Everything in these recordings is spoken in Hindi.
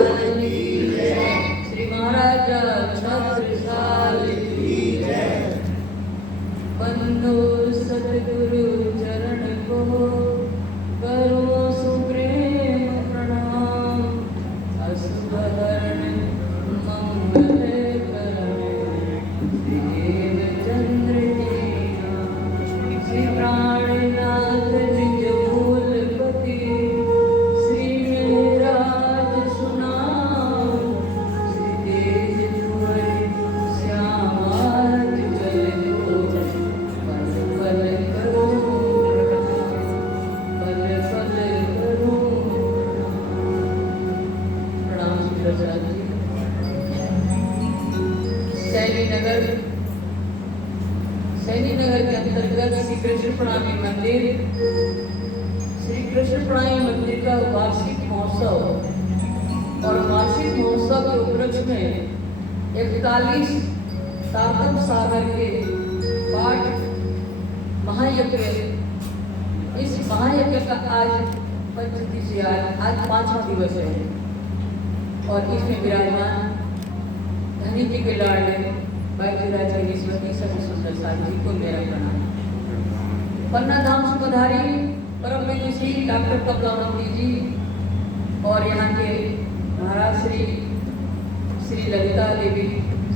श्री महाराजा छत्रसाल की जय। बंदो सतगुरु चरण को करो सुप्रेम प्रणाम। अशुभ हरण मंगल करने देव चंद्र के नाम। श्री प्राणनाथ निज मूलपति श्री मेहराज सुनाम। श्री तेज कुंवर श्यामाज जल को पल पल करो प्रणाम। पल पल करो प्रणाम। प्रसाद जी सैनी नगर के अंतर्गत श्री कृष्ण प्रणामी मंदिर, श्री कृष्ण प्रणामी मंदिर का वार्षिक महोत्सव और वार्षिक महोत्सव के उपलक्ष्य में 41 तारतम सागर के पाठ महायज्ञ, इस महायज्ञ का आज पंचदिवसीय आज 5वां दिवस है और इसमें विराजमान धनी जी के लाडले बाईजीराज की ईश्वरी सभी सुंदर साथी को मेरा प्रणाम। पन्ना धाम से पधारी परम पूज्य श्री डॉक्टर कमलावती जी और यहाँ के महाराज श्री ललिता देवी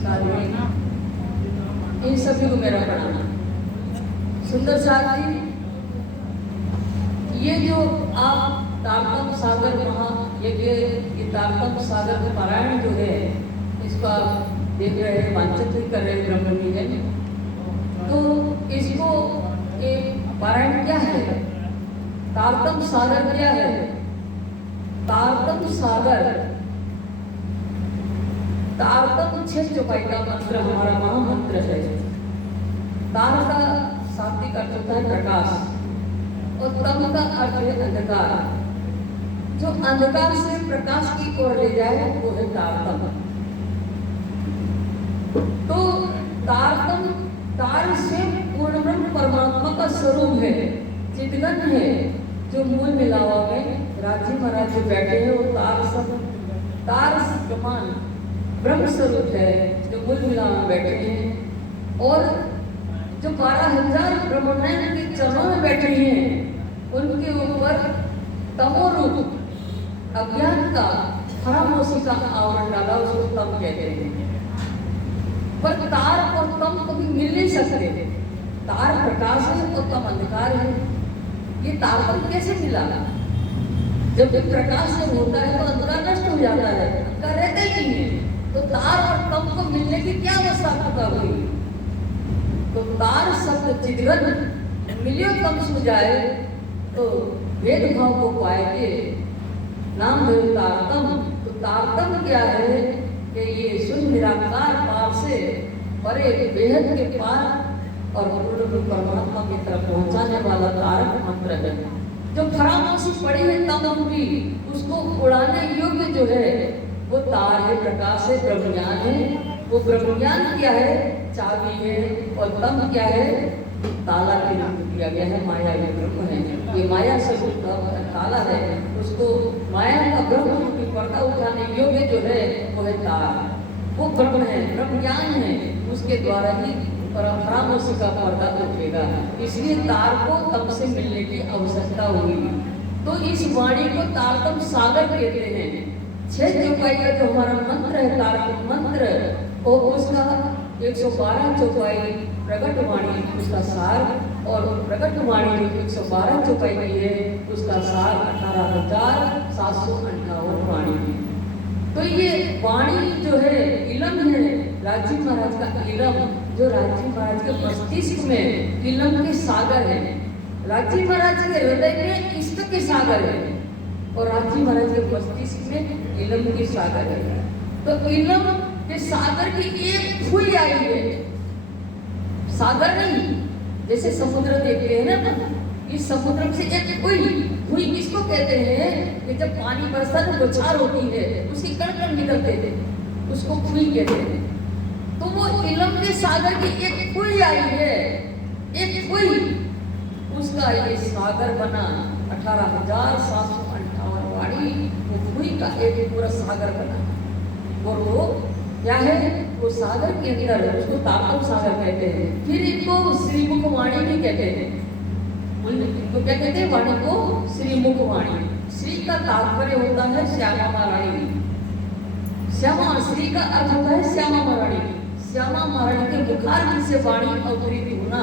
साध्वी, इन सभी को मेरा प्रणाम। सुंदर साथी, ये जो आप तारतम सागर महायज्ञ, ये तारतम सागर पारायण जो है इसको आप देख रहे हैं, वांछित कर रहे हैं ब्रह्मणी है। तो इसको एक पारायण क्या है, तारतम सागर क्या है? तारतम सागर, तारतम 6 चौपाई का मंत्र हमारा महामंत्र है। तार का शाब्दिक अर्थ होता है प्रकाश और तम का अर्थ है अंधकार। जो अंधकार से प्रकाश की ओर ले जाए वो है तारतम। तो तारतम, तार से पूर्ण ब्रह्म परमात्मा का स्वरूप है, चितगन है। जो मूल मिलावा में राजी महाराज जो बैठे हैं वो तार समान ब्रह्म स्वरूप है जो मूल मिलावा में बैठे हैं। और जो 12,000 ब्रह्मनयन के चरणों में बैठे हैं उनके ऊपर तमोरूप अज्ञान का खामोशी का आवरण डाला, उसको तम कहते हैं। पर तार और तम कभी मिल नहीं सकते। तार प्रकाश है और तम अंधकार है। ये तारतम कैसे मिला? जब भी प्रकाश जब होता है तो अंधकार नष्ट हो जाता है, अंधकार रहता ही नहीं है। तो तार और तम को मिलने की क्या अवस्था हुई? तो तार शब्द चिदगन मिलियो तम सुझाए, तो भेदभाव को पाएंगे नाम दे तारतम। तो तारतम क्या है कि ये शुद्ध निराकार पार से परे बेहद के पार और पूर्ण परमात्मा की तरफ पहुंचाने वाला तारक मंत्र है। जो खामोशी पड़ी है तम की, उसको उड़ाने योग्य जो है वो तार है, प्रकाश है, ब्रह्मज्ञान है। वो ब्रह्मज्ञान क्या है? चाबी है। और तम क्या है? ताला के नाम दिया गया है, माया ये ब्रह्म है। ये माया से ताला है, उसको माया का ब्रह्म की पर्दा उठाने योग्य जो है वो है तार। वो ब्रह्म है, ब्रह्म ज्ञान है, उसके द्वारा ही परामर्श का पर्दा उठेगा। इसलिए तार को तम से मिलने की आवश्यकता हुई। तो इस वाणी को तारतम सागर कहते हैं। 6 चौपाई का जो हमारा मंत्र है तारतम मंत्र, और उसका 112 चौपाई प्रकट वाणी उसका सार, और प्रकट वाणी जो 112 चौपाई की है उसका सार 18,758 वाणी है। तो ये वाणी जो है इलम है, राजीव महाराज का इलम, जो राजीव महाराज के मस्तिष्क में इलम के सागर है। राजीव महाराज के हृदय में इष्ट के सागर है और राजीव महाराज के मस्तिष्क में इलम के सागर है। तो इलम के सागर की एक फुई आई है, सागर नहीं। जैसे समुद्र देखते हैं ना, इस समुद्र से एक फुई किसको कहते हैं? कि जब पानी बरसता है बौछार होती है, उसके कण कण निकलते थे, उसको फुई कहते हैं। तो वो इलम के सागर की एक फुई आई है, एक फुई, उसका ये सागर बना 18,758 वाणी वो भूमि का एक पूरा सागर बना, और वो क्या है, वो सागर के अंदर उसको तारतम सागर कहते हैं। फिर इनको श्रीमुख वाणी भी कहते हैं। इनको क्या कहते हैं? वाणी को श्रीमुख वाणी। श्री का तात्पर्य होता है श्यामा महारानी। श्यामा, श्री का अर्थ होता है श्यामा महारानी। श्यामा महारानी के मुखार से वाणी अवतरित होना,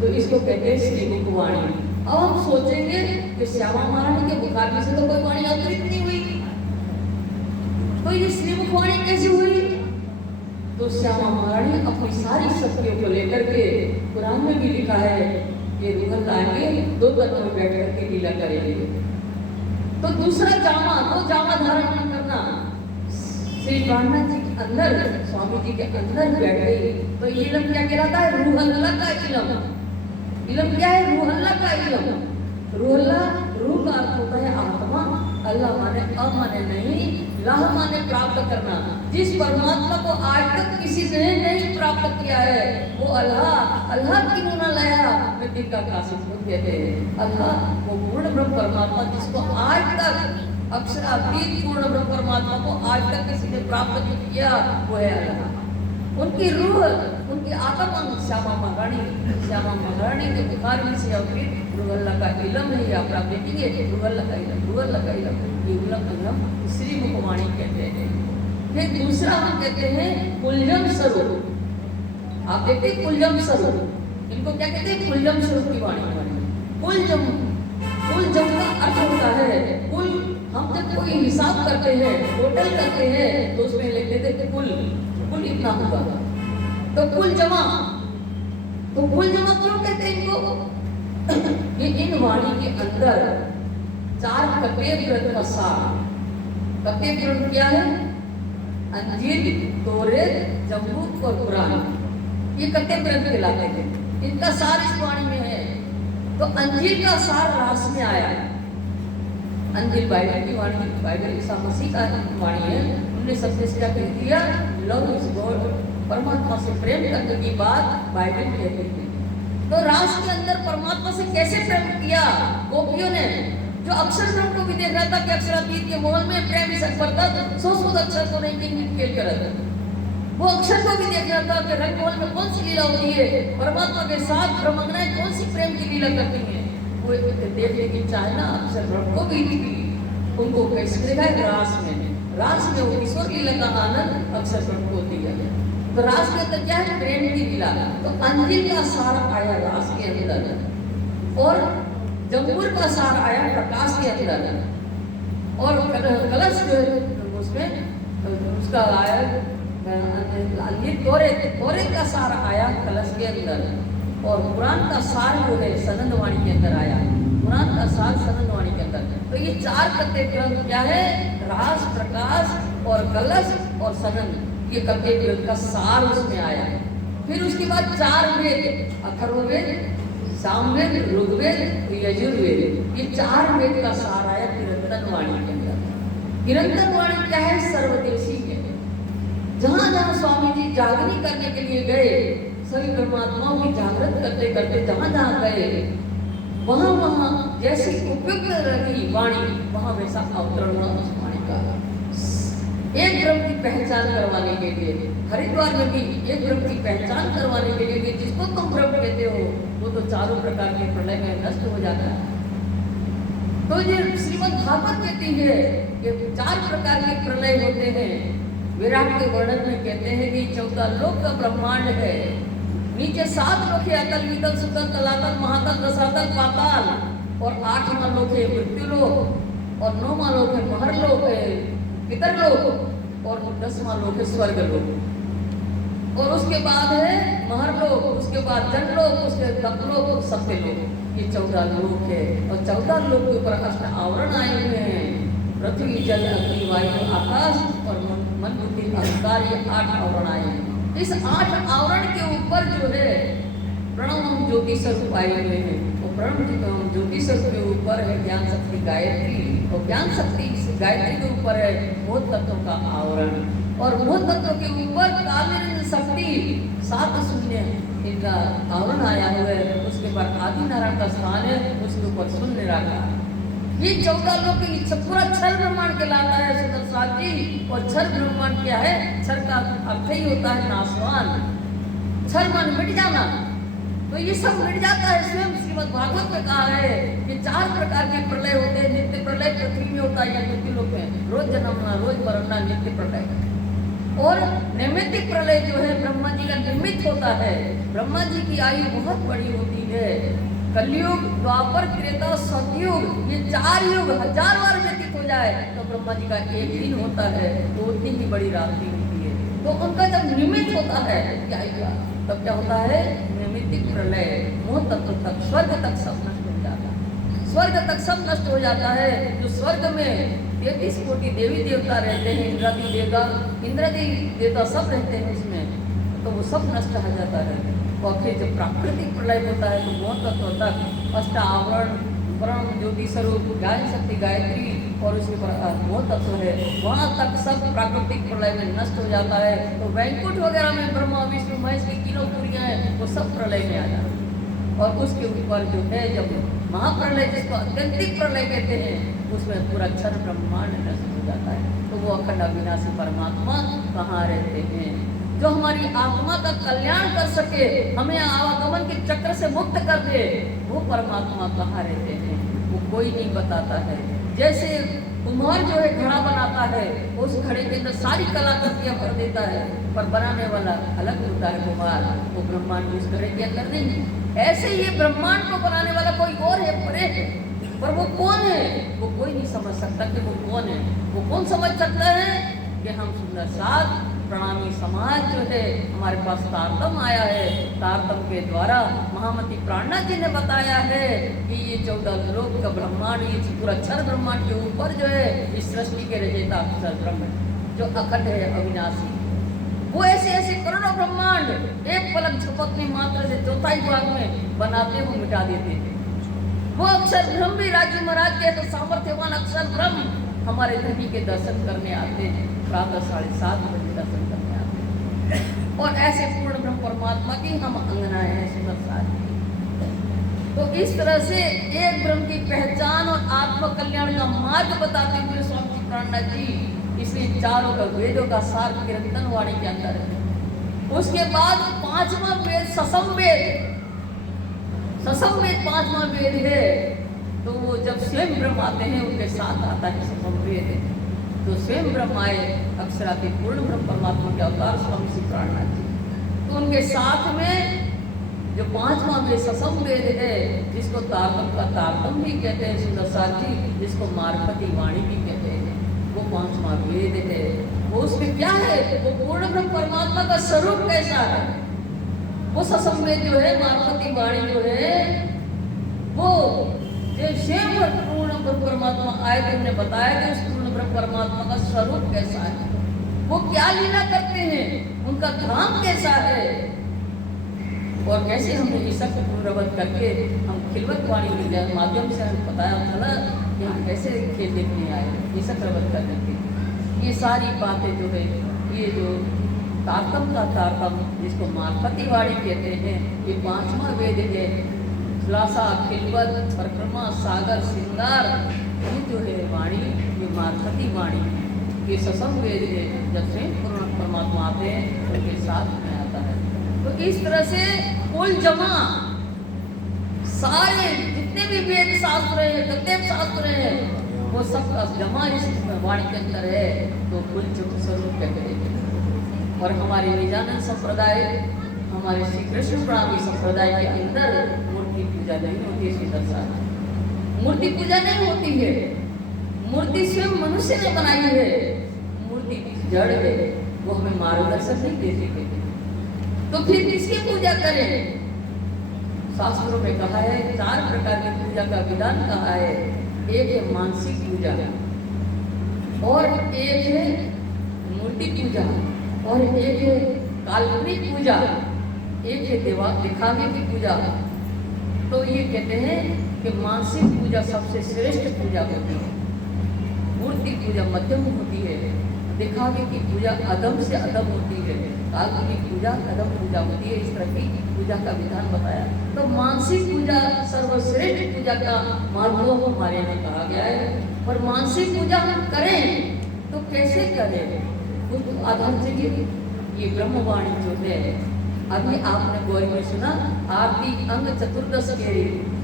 तो इसको कहते हैं श्रीमुख वाणी। अब हम सोचेंगे कि श्यामा महारानी के मुखार से तो कोई वाणी अवतरित नहीं हुई, तो ये श्रीमुख वाणी कैसे हुई? तो श्यामा महारानी अपनी सारी शक्तियों को लेकर के, कुरान में भी लिखा है ये रूहल लाएंगे, दो तनों में बैठ करके लीला करेंगे। तो दूसरा जामा, तो जामा धारण न करना। श्री प्राणनाथ जी के अंदर, स्वामी जी के अंदर बैठ गई, तो ये इलम क्या कहलाता है? रूहल्ला का इलम। इलम क्या है? रूहल्ला का इलम। रूहल्ला, रूह का अर्थ होता है आत्मा, अल्लाह माने अ माने नहीं, लाह माने प्राप्त करना। जिस परमात्मा को आज तक किसी ने नहीं प्राप्त किया है वो अल्लाह। अल्लाह क्यों ना लाया? मिट्टी का कासिम को कहते हैं अल्लाह, वो पूर्ण ब्रह्म परमात्मा जिसको आज तक अक्षरातीत पूर्ण ब्रह्म परमात्मा को आज तक किसी ने प्राप्त नहीं किया, वो है अल्लाह। उनकी रूह, उनकी आत्मा श्यामा महारानी। श्यामा महारानी के बुखार में से अवतरित रूहल्ला का इलम है। आप देखेंगे रूहल्ला का इलम, रूहल्ला का इलम, ये इलम श्री मुखवाणी कहते हैं। फिर दूसरा हम कहते हैं कुलजम स्वरूप। आप देखते हैं कुलजम स्वरूप, इनको क्या कहते हैं? कुलजम स्वरूप की वाणी। कुलजम, कुलजम का अर्थ होता है कुल। हम जब कोई हिसाब करते हैं, टोटल करते हैं, तो उसमें लिख देते हैं कुल, कुल इतना होगा, तो कुल जमा। तो कुल जमा क्यों कहते हैं इनको? ये इन वाणी के अंदर चार कटे ग्रंथ का सार। कटे ग्रंथ क्या है? अंजीर, तौरेत, जबूर और कुरान, ये कटे ग्रंथ कहलाते हैं। इनका सार इस वाणी में है। तो अंजीर का सार रास में आया। अंजीर बाइबल की वाणी, बाइबल ईसा मसीह का वाणी है। उन्होंने सबसे क्या कह दिया? लव इज गॉड, परमात्मा से प्रेम करने की बात बाइबल कहती है। तो रास के अंदर परमात्मा से कैसे प्रेम किया गोपियों ने? जो अक्षर ब्रह्म को भी देख रहा था कि अक्षरातीत के मोहन में प्रेम इस अकबर सो अक्षर को नहीं खेल कर रहा था। वो अक्षर को भी देख रहा था कि रंगमोहन में कौन सी लीला होती है, परमात्मा के साथ ब्रह्मंगनाएं कौन सी प्रेम की लीला करती हैं। वो देखने की चाहना अक्षर ब्रह्म को भी थी। उनको कैसे देखा है? रास में। रास में वो ईश्वर लीला का आनंद अक्षर ब्रह्म को दिया। तो रास के अंदर क्या है? प्रेम की लीला। तो अंजिल का सार आया रास के अंदर, और जबूर का सार आया प्रकाश के अंदर, और कलश जो है उसमें उसका आया अंजीर, तौरेत का सार आया कलश के अंदर, और कुरान का सार जो है सनंद वाणी के अंदर आया। कुरान का सार सनंद वाणी के अंदर। तो ये चार कत्ते ग्रंथ क्या है? रास, प्रकाश और कलश और सनंद, ये कत्ते ग्रंथ का सार उसमें आया। फिर उसके बाद चार वेद, अथर्ववेद, सामवेद, ऋग्वेद, यजुर्वेद, ये चार वेद का सार आया किरंतन वाणी के अंदर। किरंतन वाणी क्या है? सर्वदेशी है। जहां जहां स्वामी जी जागरण करने के लिए गए, सभी परमात्माओं की जागृत करते करते जहां जहां गए, वहां वहां जैसी उपयुक्त रही वाणी, वहां वैसा अवतरण हुआ उस वाणी का। एक ब्रह्म की पहचान करवाने के लिए हरिद्वार में भी एक ब्रह्म की पहचान करवाने के लिए, जिसको तुम ब्रह्म कहते हो वो तो चारों प्रकार के प्रलय में नष्ट हो जाता है। तो ये श्रीमद् भागवत कहती है कि चार प्रकार के प्रलय होते हैं। विराट के वर्णन में कहते हैं कि 14 लोक का ब्रह्मांड है। नीचे 7 लोक है, अतल, वितल, सुतल, तलातल, महातल, रसातल, पाताल, और 8वां लोक है मृत्युलोक, और 9वां लोक है महरलोक है, पितरलोक, और 10वां लोक है स्वर्गलोक। और उसके बाद है महरलोक, उसके बाद जनलोक, उसके तपलोक और सत्यलोक। ये 14 लोक है, और 14 लोक के ऊपर अष्ट आवरण आए हुए हैं। पृथ्वी, जल, अग्नि, वायु, आकाश और मन, बुद्धि, अहंकार, ये 8 आवरण आए हैं। इस 8 आवरण के ऊपर जो है प्रणव ज्योति स्वरूप आए हुए हैं। और प्रणव ज्योति स्वरूप के ऊपर है ज्ञान शक्ति गायत्री, और ज्ञान शक्ति गायत्री के ऊपर है मोह तत्व का आवरण, और मोह तत्व के ऊपर काल शक्ति 7 शून्य इनका आवरण आया हुआ है। उसके बाद आदि नारायण का स्थान है, उसके ऊपर शून्य निराकार। ये 14 लोग पूरा क्षर ब्रह्मांड कहलाता है सुंदर साथ जी। और क्षर ब्रह्मांड क्या है? क्षर का अर्थ ही होता है नाशवान। क्षर मान मिट जाना, तो ये सब मिट जाता है। स्वयं श्रीमद् भागवत में कहा है कि 4 प्रकार के प्रलय होते हैं। नित्य प्रलय पृथ्वी में होता है या मृत्यु लोक में, रोज जन्मना रोज मरना नित्य प्रलय। और नैमित्तिक प्रलय जो है ब्रह्मा जी का निमित्त होता है। ब्रह्मा जी की आयु बहुत बड़ी होती है। कलयुग, द्वापर, त्रेता, सतयुग, ये 4 युग 1000 बार व्यतीत हो जाए तो ब्रह्मा जी का एक दिन होता है, तो उतनी ही बड़ी रात्रि होती है। तो उनका जब निमित्त होता है क्या हुआ, तब क्या होता है? नैमित्तिक प्रलय। मोह तत्व तक, स्वर्ग तक सब नष्ट हो जाता है। स्वर्ग तक सब नष्ट हो जाता है। जो स्वर्ग में 33 कोटि देवी देवता रहते हैं, इंद्रादि देवता सब रहते हैं उसमें, तो वो सब नष्ट हो जाता है। और फिर जब प्राकृतिक प्रलय होता है तो मोह तत्व तक अष्टावरण, ब्रह्म, ज्योति स्वरूप, ज्ञान शक्ति, गायत्री और उसके ऊपर मोह तत्व है, वहाँ तक सब प्राकृतिक प्रलय में नष्ट हो जाता है। तो वैकुंठ वगैरह में ब्रह्मा विष्णु महेश की तीनों पुरियाँ हैं, वो सब प्रलय में आ जाते हैं। और उसके ऊपर जो है जब महाप्रलय, जिसको अत्यंतिक प्रलय कहते हैं, उसमें पूरा क्षर ब्रह्मांड नष्ट हो जाता है। तो वो अखंड अविनाशी परमात्मा कहाँ रहते हैं? जो हमारी आत्मा का कल्याण कर सके, हमें आवागमन के चक्र से मुक्त कर दे, वो परमात्मा कहाँ रहते हैं? वो कोई नहीं बताता है। जैसे कुम्हार जो है घड़ा बनाता है, उस घड़े के अंदर सारी कलाकृतियां भर देता है, पर बनाने वाला अलग होता है कुम्हार, वो ब्रह्मांड उस घड़े के अंदर नहीं। ऐसे ही ब्रह्मांड को बनाने वाला कोई और है, परे है, पर वो कौन है? वो कोई नहीं समझ सकता कि वो कौन है। वो कौन समझ सकता है? कि हम सुंदर साथ प्रणामी समाज जो है, हमारे पास तारतम आया है। तारतम के द्वारा महामती प्राणनाथ जी ने बताया है कि ये 14 लोक का ब्रह्मांड, ये पूरा क्षर ब्रह्मांड के ऊपर जो है इस सृष्टि के रचयिता अक्षर ब्रह्म जो अखंड है, अविनाशी, वो ऐसे ऐसे करोड़ों ब्रह्मांड एक पलक झपकने मात्र से चौथाई भाग में बनाते हुए मिटा देते थे। वो अक्षर ब्रह्म भी राजू महाराज के तो सामर्थ्यवान अक्षर ब्रह्म हमारे धनी के दर्शन करने आते हैं, प्रातः 7:30 बजे दर्शन करने आते हैं। और ऐसे पूर्ण ब्रह्म परमात्मा की हम अंगना है सुंदर साथी। तो इस तरह से एक ब्रह्म की पहचान और आत्म कल्याण का मार्ग बताते हुए स्वामी जी प्राणनाथ जी इसलिए चारों का वेदों का सार कीर्तन वाणी के अंदर है। उसके बाद 5वां वेद ससंवेद, ससंवेद 5वां वेद है। तो वो जब स्वयं ब्रह्म आते हैं उनके साथ आता है ससंवेद। तो स्वयं ब्रह्म आए, अक्षराति पूर्ण ब्रह्म परमात्मा के अवतार स्वामी श्री प्राणनाथ जी, तो उनके साथ में जो 5वां वेद ससंवेद है, जिसको तारतम का तारतम भी कहते हैं सुंदर साथ जी, जिसको मार्फती वाणी भी कहते हैं, वो 5वां वेद है। वो उसमें क्या है? वो पूर्ण ब्रह्म परमात्मा का स्वरूप कैसा है? वो ससंवेद जो है, मार्फती वाणी जो है, वो स्वयं पूर्ण ब्रह्म परमात्मा आए तो उन्हें बताया कि उस पूर्ण ब्रह्म परमात्मा का स्वरूप कैसा है, वो क्या लीला करते हैं, उनका धाम कैसा है, और कैसे हमने ये सब पूर्ववत करके हम खिलवत वाणी के माध्यम से हमें बताया था कि हम कैसे खेल देखने आए, ये सब प्रवत करने के। ये सारी बातें जो है, ये जो तारतम का तारतम जिसको मार्फती वाणी कहते हैं, ये 5वां वेद है। श्लासा, खिलवत, परिक्रमा, सागर, श्रृंगार, ये जो है वाणी, ये मार्फती वाणी, ये ससंग वेद है। जब से पूर्ण परमात्मा आते हैं उनके साथ में आता है। तो इस तरह से कुल जमा सारे जितने भी वेद शास्त्र हैं, प्रत्येक शास्त्र हैं, वो सब का जमा इस वाणी के अंदर है। तो कुल स्वरूप कहते हैं। और हमारे निजानंद संप्रदाय, हमारे श्री कृष्ण प्रेमी संप्रदाय के अंदर मूर्ति पूजा नहीं होती है। श्री दर्शन मूर्ति पूजा नहीं होती है। मूर्ति स्वयं मनुष्य ने बनाई है। मूर्ति जड़ है, वो हमें मार्गदर्शन नहीं दे सके, तो फिर किसकी पूजा करें? शास्त्रों में कहा है 4 प्रकार की पूजा का विधान कहा है। एक है मानसिक पूजा, और एक है मूर्ति पूजा, और एक है काल्पनिक पूजा, एक है दिखावे की पूजा। तो ये कहते हैं कि मानसिक पूजा सबसे श्रेष्ठ पूजा होती है, मूर्ति पूजा मध्यम होती है, दिखावे की पूजा अदम से अदम होती है, काल की पूजा अदम पूजा होती है, इस तरह की पूजा का विधान बताया। तो मानसिक पूजा सर्वश्रेष्ठ पूजा का मार्ग हमारे यहाँ कहा गया है। और मानसिक पूजा हम करें तो कैसे करें, उस आधार से ये ब्रह्मवाणी जो है, अभी आपने गौरी में सुना, आरती अंग चतुर्दश के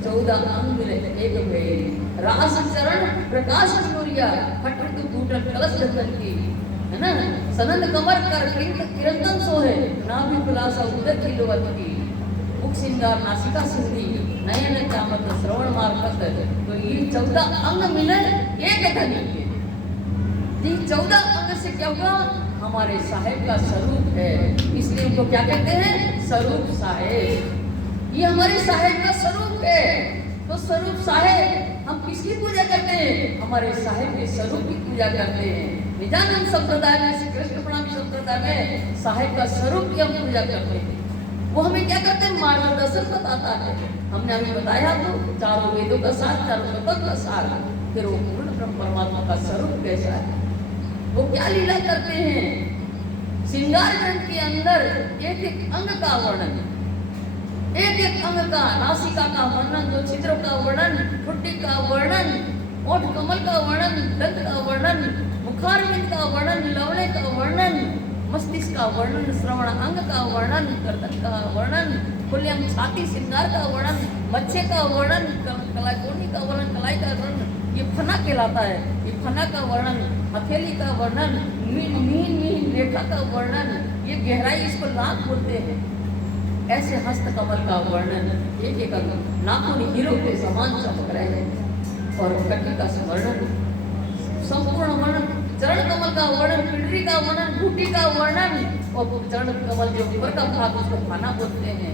14 अंग एक भेरी, रास चरण प्रकाश सूर्या फटृत बूटन कलश चंदन की, है ना, सनंद कमर कर किरतन सोहे, नाभि खुलासा उदर की लोवत की, मुख सिंगार नासिका सिंधी, नयन चामत श्रवण मार्फत। तो ये 14 अंग मिले एक धनी के। ये 14 अंग से क्या हुआ, हमारे साहेब का स्वरूप है, इसलिए उनको क्या कहते हैं, स्वरूप साहेब। ये हमारे साहेब का स्वरूप है। तो स्वरूप साहेब हम किसकी पूजा करते हैं, हमारे साहेब के स्वरूप की पूजा करते हैं। निजानंद संप्रदाय में, श्री कृष्ण प्रणामी संप्रदाय में साहेब का स्वरूप की हम पूजा करते हैं। वो हमें क्या करते हैं, मार्गदर्शन बताता है। हमने अभी बताया तो चारों वेदों का सार, चारों वेदों का सार, फिर वो पूर्ण ब्रह्म परमात्मा का स्वरूप कैसा है, वो क्या लीला करते हैं। श्रृंगार ग्रंथ के अंदर एक एक अंग का वर्णन, एक एक अंग का, नासिका का वर्णन, दो छिद्रों का वर्णन, ठुड्डी का वर्णन, ओठ कमल का वर्णन, दंत का वर्णन, मुखारविंद का वर्णन, लवणे का वर्णन, मस्तिष्क का वर्णन, श्रवण अंग का वर्णन, गर्दन का वर्णन, कुल्यम छाती श्रृंगार का वर्णन, मच्छे का वर्णन, कलाई कोनी का वर्णन, कलाई का वर्णन, ये फना कहलाता है। ये फना का वर्णन, हथेली का वर्णन, मीन रेखा का वर्णन, ये गहराई, इसको नाक बोलते हैं। ऐसे हस्त कमल का वर्णन, एक एक नाखून हीरो के समान चमक रहे हैं। और कटी का वर्णन, संपूर्ण वर्णन, चरण कमल का वर्णन, पिंडरी का वर्णन, घुटी का वर्णन, और चरण कमल जो ऊपर का भाग उसको फना बोलते हैं।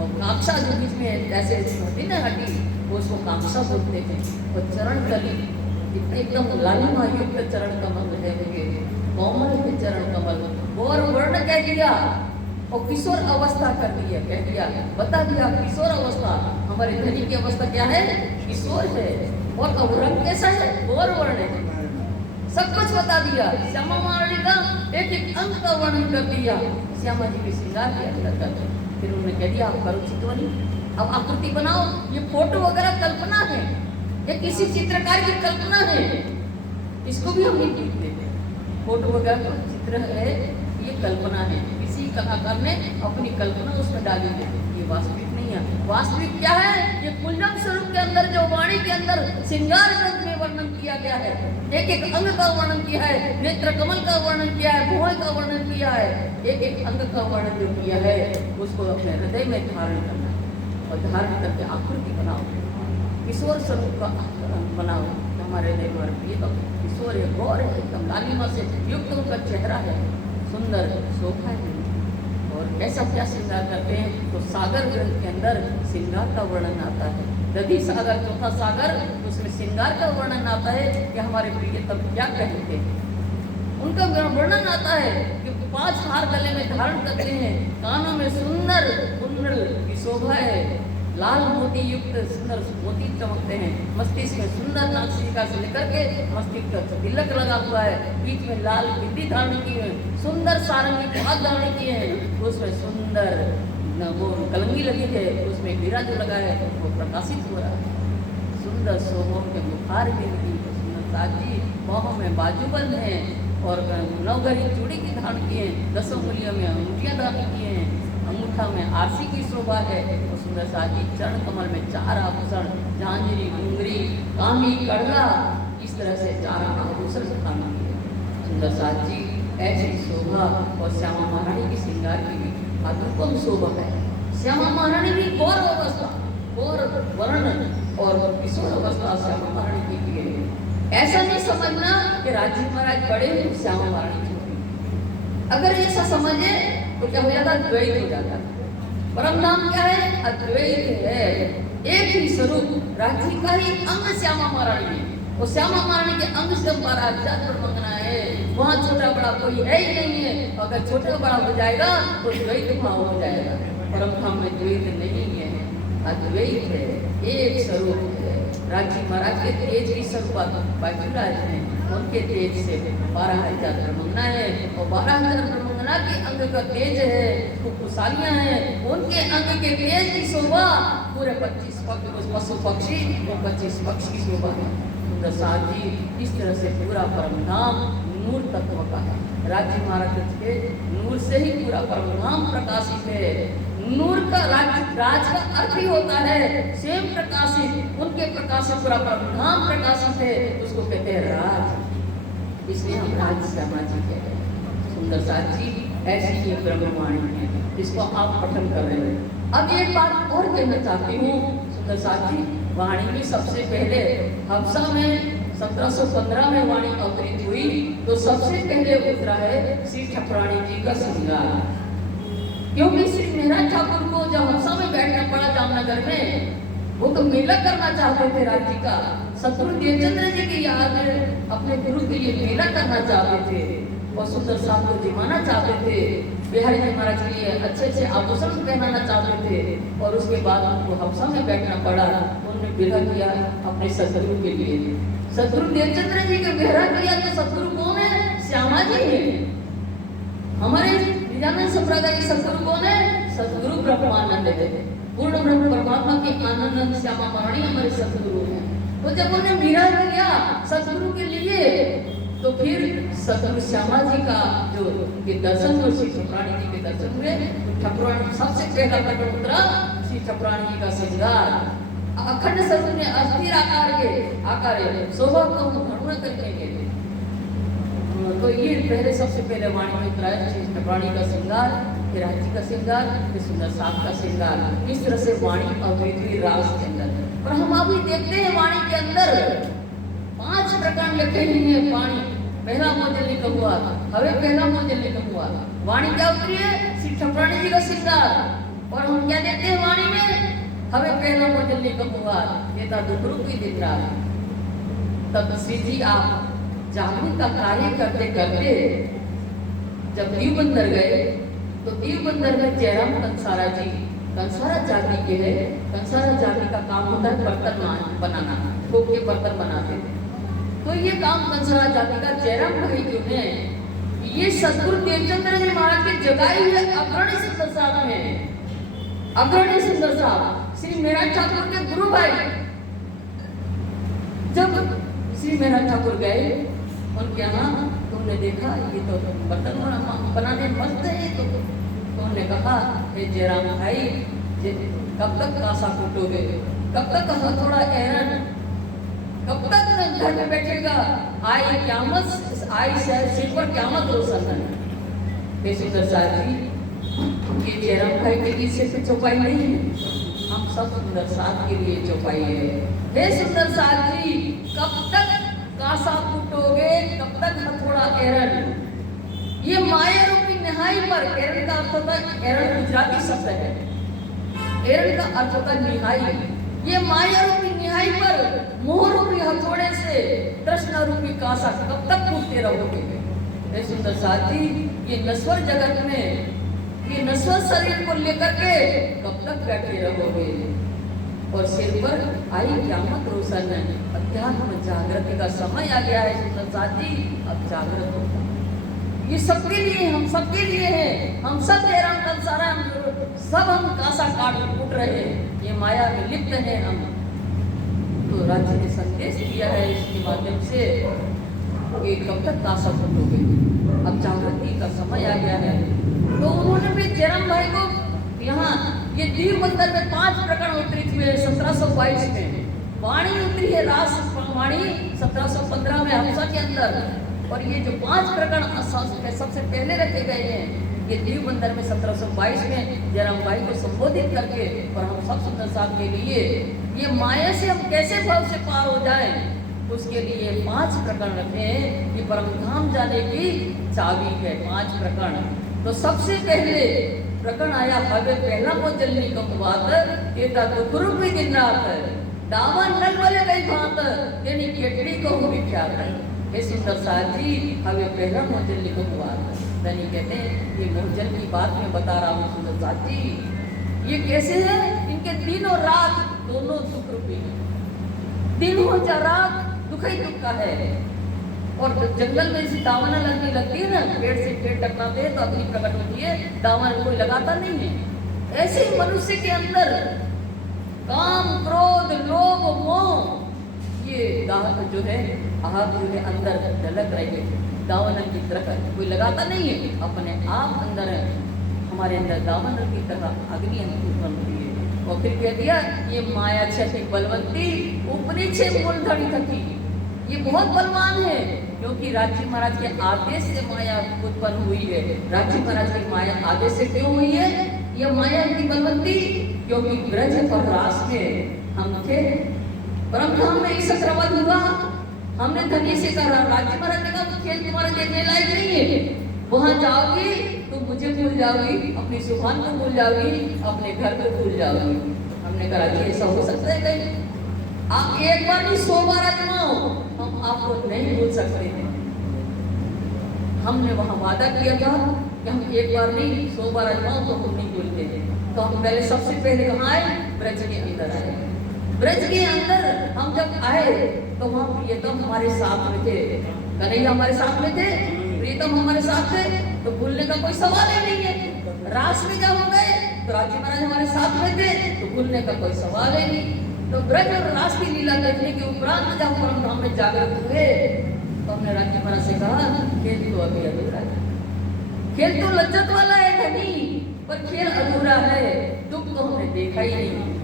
और काक्षा जो बीच में ऐसे होती ना हड्डी, वो उसको काक्षा बोलते हैं। और चरण कली एकदम लालिमा युक्त चरण कमल है, कोमल के चरण कमल, और वर्ण कह दिया और किशोर अवस्था कर दिया, कह दिया, बता दिया किशोर अवस्था। हमारे धनी की अवस्था क्या है, किशोर है। और रंग कैसा है, गौर वर्ण है, सब कुछ बता दिया। श्यामा मारणी का एक एक अंग का वर्णन कर दिया, श्यामा जी के श्रृंगार के अंतर्गत। फिर उन्होंने कह दिया आप करो चितवनी, अब आकृति बनाओ। ये फोटो वगैरह कल्पना है, ये किसी चित्रकार की कल्पना है, इसको भी हम नहीं देखते। फोटो वगैरह तो चित्र है, ये कल्पना है, किसी कलाकार ने अपनी कल्पना उसमें डाली है, ये वास्तविक नहीं है। वास्तविक क्या है, ये कुंडम स्वरूप के अंदर जो वाणी के अंदर श्रृंगार ग्रंथ में वर्णन किया गया है, एक एक अंग का वर्णन किया है, नेत्र कमल का वर्णन किया है, भुवन का वर्णन किया है, एक एक अंग का वर्णन जो किया है उसको अपने हृदय में धारण करना है। और धारण करके आकृति बनाओ, किशोर स्वरूप का बनाओ। हमारे हृदय में ये तो किशोर है, गौर है, एकदम लालिमा से युक्त उनका चेहरा है, सुंदर शोभा है। और कैसा क्या श्रृंगार करते हैं, तो सागर ग्रंथ के अंदर श्रृंगार का वर्णन आता है। दधी सागर, चौथा सागर, उसमें श्रृंगार का वर्णन आता है कि हमारे प्रियतम क्या कहते हैं। उनका वर्णन आता है कि 5 हार गले में धारण करते हैं, कानों में सुंदर कुंडल की शोभा है, लाल मोती युक्त सुंदर मोती चमकते हैं, मस्तिष्क में सुंदर नासिका से लेकर के मस्तिष्क का तिलक लगा हुआ है, बीच में लाल बिंदी धारण की है, सुंदर सारंगी भाग धारण किए हैं, उसमें सुंदर वो कलंगी लगी है, उसमें हीरा जो लगा है वो प्रकाशित हो रहा है। सुंदर शोभों के मुखार बिंदी, सुंदर साजी, बाहों में बाजूबंद है, और 9 गरी चूड़ी की धारण किए हैं, 10 उंगलियों में अंगूठियां धारण किए हैं, अंगूठा में आरसी की शोभा है, और सुंदर साजी चरण कमल में 4 आभूषण, झांझरी, घुंगरी, कामी, कड़गा, इस तरह से 4 आभूषण धारण किए। सुंदर साजी ऐसी शोभा, और श्यामा महारानी की श्रृंगार की भी अनुपम शोभा है। श्यामा महारानी भी गौर अवस्था, गौर वर्णन और किशोर अवस्था श्यामा महारानी की है। ऐसा नहीं समझना कि राजीव महाराज बड़े हैं, श्यामा महारानी छोटी। अगर ऐसा समझे तो क्या हो जाता, द्वैत हो जाता। परम नाम क्या है, अद्वैत है, एक ही स्वरूप, राजीव का ही अंग श्यामा महारानी है, और श्यामा महारानी के अंग से हमारा अध्यात्म मंगना है। वहाँ छोटा बड़ा कोई है ही नहीं है, अगर छोटा बड़ा हो जाएगा तो द्वैत भाव हो जाएगा। परम धाम में द्वैत नहीं है, अद्वैत है, एक स्वरूप है। राजी महाराज के तेज की स्वरूप बाजूराज है, उनके तेज से 12,000 ब्रह्मंगना है और 12,000 ब्रह्मंगना के अंग का तेज है, कुशालियां हैं, उनके अंग के तेज की शोभा पूरे 25 पशु पक्षी और 25 पक्षी की शोभा है। सुंदर साथ जी इस तरह से पूरा परम धाम नूर तत्व का है। राजी महाराज के नूर से ही पूरा परम धाम प्रकाशित है। नूर का राज का अर्थ ही होता है स्वयं प्रकाशित, उनके प्रकाश से पूरा परम धाम प्रकाशित है, उसको कहते हैं राज। इसलिए हम राज श्यामा जी कहते हैं। सुंदर साथ जी ऐसी ही ब्रह्मवाणी है जिसको आप पठन कर रहे हैं। अब एक बात और कहना चाहती हूँ सुंदर साथ जी, वाणी में सबसे पहले हफ्सा में 1715 में वाणी अवतरित हुई तो सबसे पहले उतरा है श्री ठाकुरानी जी का श्रृंगार। क्योंकि श्री मेहरा ठाकुर को जब हफ्सा में बैठना पड़ा जामनगर में, वो तो मेला करना चाहते थे राज्य का। सतगुरु देवचंद्र जी की याद में अपने गुरु के लिए मेला करना चाहते थे और सुंदर साहब को जिमाना चाहते थे, बिहारी जी महाराज के लिए अच्छे अच्छे आभूषण पहनाना चाहते थे और उसके बाद उनको हफ्सा में बैठना पड़ा। उन्होंने विरह किया अपने सतगुरु के लिए। सतगुरु देवचंद्र जी का विरह किया तो सतगुरु कौन है? श्यामा जी है। हमारे निजानंद संप्रदाय के सतगुरु कौन है? सतगुरु ब्रह्मानंद है। पूर्ण ब्रह्म परमात्मा के आनंद श्यामा महारानी हमारे सतगुरु हैं। तो जब उन्होंने विरह किया सतगुरु के लिए तो फिर सतगुरु श्यामा जी का जो के दर्शन हुए, श्री ठाकुरानी जी के दर्शन हुए। ठाकुरानी सबसे पहला प्रकट उतरा श्री ठाकुरानी जी का श्रृंगार। अखंड सतगुरु ने अस्थिर आकार शोभा को गणना करने के लिए तो ये पहले सबसे पहले वाणी में उतरा है श्री ठाकुरानी का श्रृंगार, फिर हाथी का श्रृंगार, फिर सुंदर साहब का श्रृंगार। इस तरह से वाणी अवतरित हुई रास के अंदर। और हम अभी देखते हैं वाणी के अंदर 5 प्रकरण लिखे हुए हैं। वाणी पहला मोजल लिखा हुआ, हवे पहला मोजल लिखा हुआ। वाणी क्या उतरी है? श्री ठाकुरानी जी का श्रृंगार। और हम क्या देखते हैं वाणी में? हवे पहला मोजल लिखा हुआ, ये था दुखरू की दिन रात। तब श्री जी आप जागरण का कार्य करते करते जब दीव बंदर गए तो दीव बंदर में जयराम कंसारा जी, कंसारा जाति के है। कंसारा जाति का काम होता है बर्तन बनाना, ठोक के बर्तन बनाते थे। तो ये काम कंसारा जाति का जयराम भाई जो है, ये सतगुरु देवचंद्र जी महाराज के जगाई हुए अग्रणी सुंदर साहब में, अग्रणी सुंदर साहब श्री मेहरा ठाकुर के गुरु भाई। जब श्री मेहरा ठाकुर गए उनके यहाँ तो उन्होंने देखा ये तो बर्तन बनाने मस्त है। तो उन्होंने कहा हे जयराम भाई, कब तक कासा कूटोगे, कब तक थोड़ा एरन, कब तक घर में बैठेगा? आई क्यामत, आई सिर पर क्यामत रोशन है। सुंदर साहब जी, ये जयराम भाई के लिए सिर्फ चौपाई नहीं है, हम सब सुंदर साहब के लिए चौपाई है। हे सुंदर साहब जी, कब तक कासा कूटोगे, कब तक हथौड़ा एरन? ये माया रूपी निहाई पर, एरन का अर्थ होता है, एरन गुजराती शब्द है, एरन का अर्थ होता है निहाई। ये माया रूपी निहाई पर मोह रूपी हथौड़े से तृष्णा रूपी कासा कब तक कूटते रहोगे? हे सुंदर साथी, ये नश्वर जगत में ये नश्वर शरीर को लेकर के कब तक बैठे रहोगे? और सिर पर आई क्यामत रोशन है। अध्यात्म जागृति का समय आ गया है सुंदर साथी, अब जागृत होगा। ये सबके लिए, हम सबके लिए है। हम सब जयराम कंसारा सब हम कासा काट कूट रहे हैं, ये माया में लिप्त है हम। तो राज्य ने संदेश दिया है इसके माध्यम से कि कब तक कासा कूटोगे, अब जागृति का समय आ गया है। तो उन्होंने भी जयराम भाई को यहाँ ये दीव बंदर में 5 प्रकरण उतरित हुए 1722 में। वाणी उतरी है रास वाणी 1715 में हफ्सा के अंदर। और ये जो 5 प्रकरण सबसे पहले रखे गए हैं ये दीव बंदर में 1722 में जयराम भाई को संबोधित करके, और हम सब सुंदर साहब के लिए ये माया से हम कैसे भव से पार हो जाए उसके लिए 5 प्रकरण रखे हैं। ये परम धाम जाने की चाबी है 5 प्रकरण। तो सबसे पहले प्रकरण आया हवे पहला को जलनी कपवात एता तो गुरु भी दिन रात डावा नल वाले कई भांत यानी केटड़ी को विख्यात है। हे सुंदर साथी, हवे पहला को जलनी कपवात यानी कहते हैं ये मोहजल की बात मैं बता रहा हूँ सुंदर साथी। ये कैसे है? इनके दिन और रात दोनों दुख रूपी है। दिन हो या रात दुख ही दुख का है। और जंगल में ऐसी दावना लगती है ना, पेड़ से पेड़ टकराते हैं तो अग्नि प्रकट होती है, दावना कोई लगाता नहीं है। ऐसे ही मनुष्य के अंदर काम, क्रोध, लोभ, मोह, ये दाह जो है, आग जो है अंदर झलक रही है, दावना की तरह कोई लगाता नहीं है, अपने आप अंदर है। हमारे अंदर दावना की तरह अग्नि उत्पन्न होती है। और फिर कह दिया ये माया क्षति बलवंती ऊपरी छे मूलधनी थकी। ये बहुत बलवान है, क्योंकि राजी महाराज के आदेश से माया उत्पन्न हुई है। राजी महाराज की माया आदेश से क्यों हुई है? यह माया की बलवंती, क्योंकि ब्रज पर रास में हम थे, परंतु हमें ईसत्रवध हुआ, हमने धनी से कहा। राजी महाराज ने कहा खेल तुम्हारे देखने लायक नहीं है, वहां जाओगी तो मुझे भूल जाओगी, अपनी सुभान को भूल जाओगी, अपने घर को भूल जाओगी। हमने कहा जी ऐसा हो सकता है कहीं? आप एक बार नहीं 100 बार आजमाओ, हम आपको नहीं भूल सकते हैं। हमने वहां वादा किया था कि हम एक बार नहीं 100 बार आजमाओ तो हम नहीं भूलते हैं। तो हम पहले सबसे पहले कहाँ आए? ब्रज के अंदर आए। ब्रज के अंदर हम जब आए तो वहाँ प्रियतम हमारे साथ में थे, कन्हैया हमारे साथ में थे, प्रियतम हमारे साथ थे, तो भूलने का कोई सवाल ही नहीं है। रास में जब हम गए तो राजी महाराज हमारे साथ में थे, तो भूलने का कोई सवाल ही नहीं। तो ब्रज और रास की लीला देखने के उपरांत जब परम धाम में जागृत हुए तो हमने राजी महाराज से कहा खेल तो अभी अधूरा है, खेल तो लज्जत वाला है धनी, पर खेल अधूरा है, दुख तो हमने देखा ही नहीं।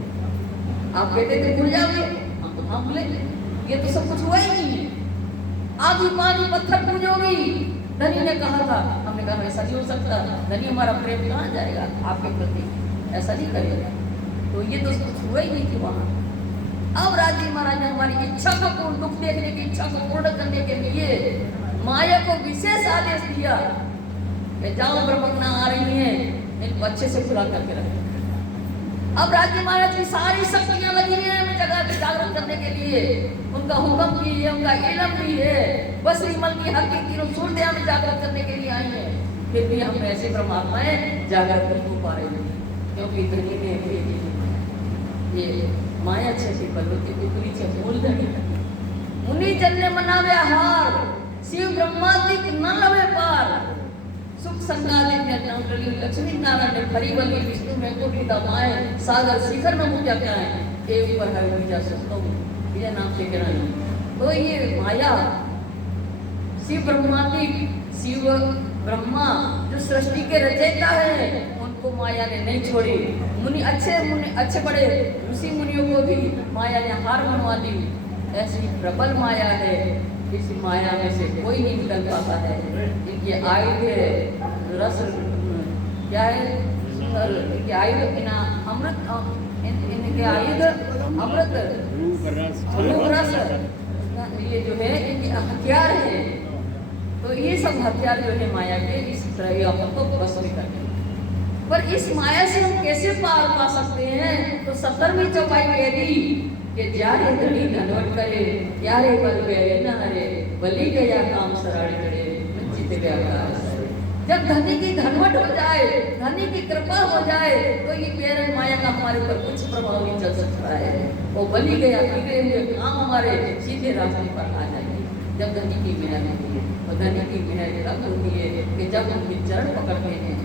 आप कहते थे भूल जाओगे, हम तो हाँ भूले, ये तो सब कुछ हुआ ही नहीं है। आधी पानी पत्थर पूजोगी, धनी ने कहा था। हमने कहा ऐसा नहीं हो सकता, धनी हमारा प्रेम कहाँ जाएगा आपके प्रति, ऐसा नहीं करेगा। तो ये तो कुछ हुआ ही नहीं थी वहां। अब राजी महाराज ने हमारी इच्छा को पूर्ण, दुख देखने की इच्छा को पूर्ण करने के लिए माया को विशेष आदेश दिया कि जाओ ब्रह्मज्ञा आ रही हैं, इनको अच्छे से खुला करके रखो। अब राजी महाराज की सारी शक्तियां लगी हैं हमें जगह के जागरण करने के लिए, उनका हुक्म भी है, उनका इल्म भी है, बस विमल की हर की तीनों सूरतें हमें जागृत करने के लिए आई हैं। फिर भी हम ऐसे परमात्माएं जागृत नहीं हो पा रहे हैं, क्योंकि धनी ने भेजी ये माया क्षति बलवती ऊपरी छे मूलधनी। मुनि जन ने मनावे हार, शिव ब्रह्मादिक न लवे पार, सुख संगादिक ने नवली लक्ष्मी नारायण ने भरी बली, विष्णु में को पिता माए, सागर शिखर में मुझे क्या है, एक ऊपर है बीजा सस्तो ये नाम से कहना नहीं। तो ये माया शिव ब्रह्मादिक, शिव ब्रह्मा जो सृष्टि के रचयिता है, उनको माया ने नहीं छोड़ी। मुनि अच्छे बड़े ऋषि मुनियों को भी माया ने हार मनवा दी। ऐसी प्रबल माया है, इस माया में से कोई नहीं निकल पाता है। इनके आयुध रस क्या है, इनके आयुध बिना अमृत, इनके आयुध अमृत रूप रस, ये जो है इनके हथियार है। तो ये सब हथियार जो है माया के इस तरह को बस में करते हैं। पर इस माया से हम कैसे पार पा सकते हैं? तो 17वीं चौपाई कह दी कि जारे धनी धनवट करे, यारे बल गए न हरे, बलि गया काम सराड़ करे, जीत गया काज। जब धनी की धनवट हो जाए, धनी की कृपा हो जाए, तो ये प्रेरण माया का हमारे ऊपर कुछ प्रभाव नहीं चल सकता है। वो बलि गया बिगड़े हुए काम हमारे सीधे रास्ते पर आ जाएंगे जब धनी की मेहर होती है। और धनी की मेहर तब होती है कि जब उनके चरण पकड़ते हैं,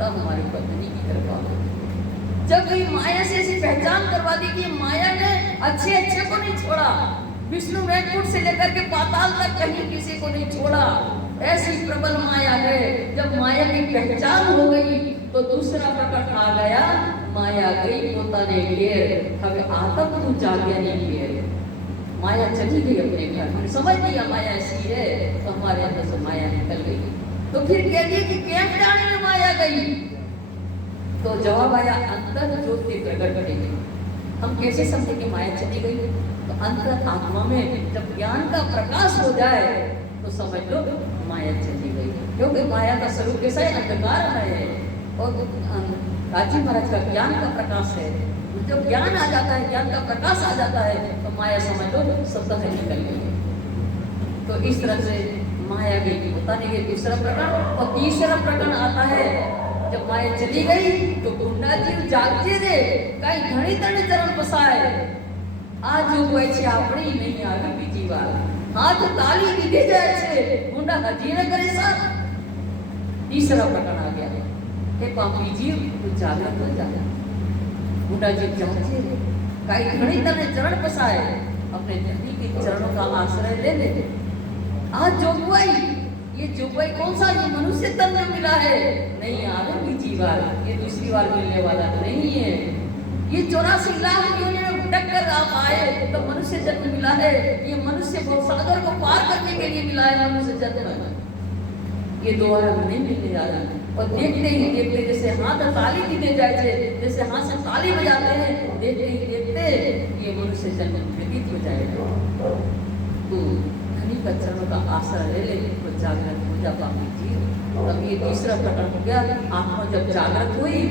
तब हमारे ऊपर धनी की कृपा होती है। जब कोई माया से ऐसी पहचान करवा दी कि माया ने अच्छे को नहीं छोड़ा, विष्णु वैकुंठ से लेकर के पाताल तक कहीं किसी को नहीं छोड़ा, ऐसी प्रबल माया है। जब माया की पहचान हो गई तो दूसरा प्रकट आ गया, माया गई पोता ने घेर, हमें आत्म तू जाग्या नहीं घेर। माया चली गई अपने घर, हमने समझ लिया माया ऐसी है, तो हमारे अंदर से माया निकल गई। तो फिर कह दिए कि कैम जाने में माया गई? तो जवाब आया अंतर ज्योति प्रकट करेगी। हम कैसे समझे कि माया चली गई? तो अंतर आत्मा में जब ज्ञान का प्रकाश हो जाए तो समझ लो माया चली गई, क्योंकि माया का स्वरूप कैसा है? अंधकार है। और राजी महाराज का ज्ञान का प्रकाश है। जब ज्ञान आ जाता है, ज्ञान का प्रकाश आ जाता है, तो माया समझ लो सतह निकल गई। तो इस तरह से माया गई, पता नहीं ये दूसरा प्रकरण। और तीसरा प्रकरण आता है जब माए चली गई तो गुंडा जीव जागजे रे कई घणी तने चरण पसाए आ जो कोई छे आपणी नहीं आवे बीजी वार हाथ ताली दीधे जाए छे गुंडा हजी न करे सर तीसरा प्रकरण आ गया हे पापी जीव तू जागृत हो जा गुंडा जीव जागजे रे कई घणी तने चरण पसाए अपने पति के चरणों का आश्रय ले ले आज जोगवाई ये जोगवाई कौन सा ये मनुष्य तन में मिला है नहीं आगे बीजी बार ये दूसरी बार मिलने वाला नहीं है ये 84 लाख योनियों में भटक कर आप आए तो मनुष्य जन्म मिला है ये मनुष्य भवसागर को पार करने के लिए मिला है मनुष्य जन्म ये दोबारा नहीं मिलने जा रहा और देखते ही देखते जैसे हाथ ताली दीते जाए जैसे हाथ से ताली बजाते हैं देखते ही देखते ये मनुष्य जन्म व्यतीत हो जाएगा तो धनी का चरणों का आसरा ले ले तो जागृत हो जा पापी जी तब ये तीसरा प्रकरण हो गया आत्मा जब जागृत हुई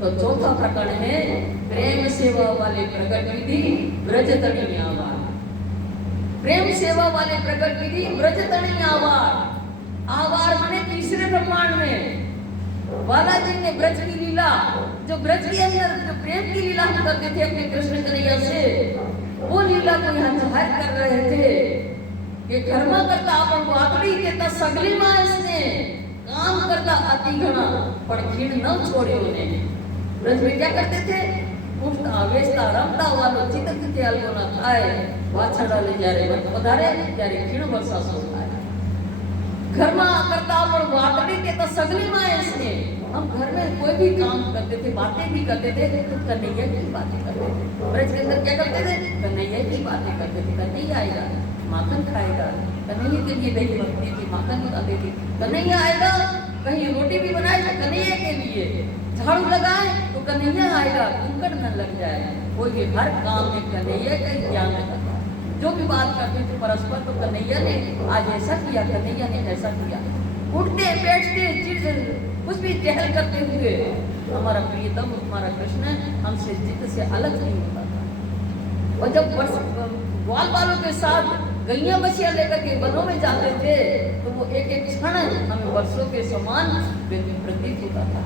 तो चौथा प्रकरण है प्रेम सेवा वाले प्रकट विधि ब्रजतनी आवार प्रेम सेवा वाले प्रकट विधि ब्रजतनी आवार आवार माने तीसरे ब्रह्मांड में बालाजी ने ब्रज की लीला जो ब्रज के अंदर जो प्रेम की लीला हम करते थे अपने कृष्ण कन्हैया से वो लीला को यहाँ जाहिर कर रहे थे कि कर्मा करता आपण वाकड़ी के सगली मास ने काम करता अति घना पर खीण न छोड़े उन्हें ब्रज में क्या करते थे उठता वेचता रमता वालो चितक त्याल को ना खाए वाछड़ा ले जा रहे पधारे ત્યારે ખીણ વર્ષા સોતાય ઘરમાં કરતા પણ વાકડી के तो सगली माँ इसने हम घर में कोई भी काम करते थे बातें भी करते थे तो कन्हैया की बातें करते थे ब्रज के अंदर क्या करते थे कन्हैया की बातें करते थे कन्हैया आएगा माखन खाएगा कन्हैया के लिए दही बनती थी माखन खाते थे कन्हैया आएगा कहीं रोटी भी बनाए तो कन्हैया के लिए झाड़ू लगाए तो कन्हैया आएगा कुंकड़ न लग जाए वो ये हर काम में कन्हैया का ही ध्यान रखा जो भी बात करते थे परस्पर तो कन्हैया ने आज ऐसा किया कन्हैया ने ऐसा किया उठते बैठते चिड़ कुछ भी चहल करते हुए हमारा प्रियतम हमारा कृष्ण हमसे जिद से अलग नहीं होता था और जब ग्वाल बालों के साथ गैया बछिया लेकर के वनों में जाते थे तो वो एक एक क्षण हमें वर्षों के समान प्रतीत होता था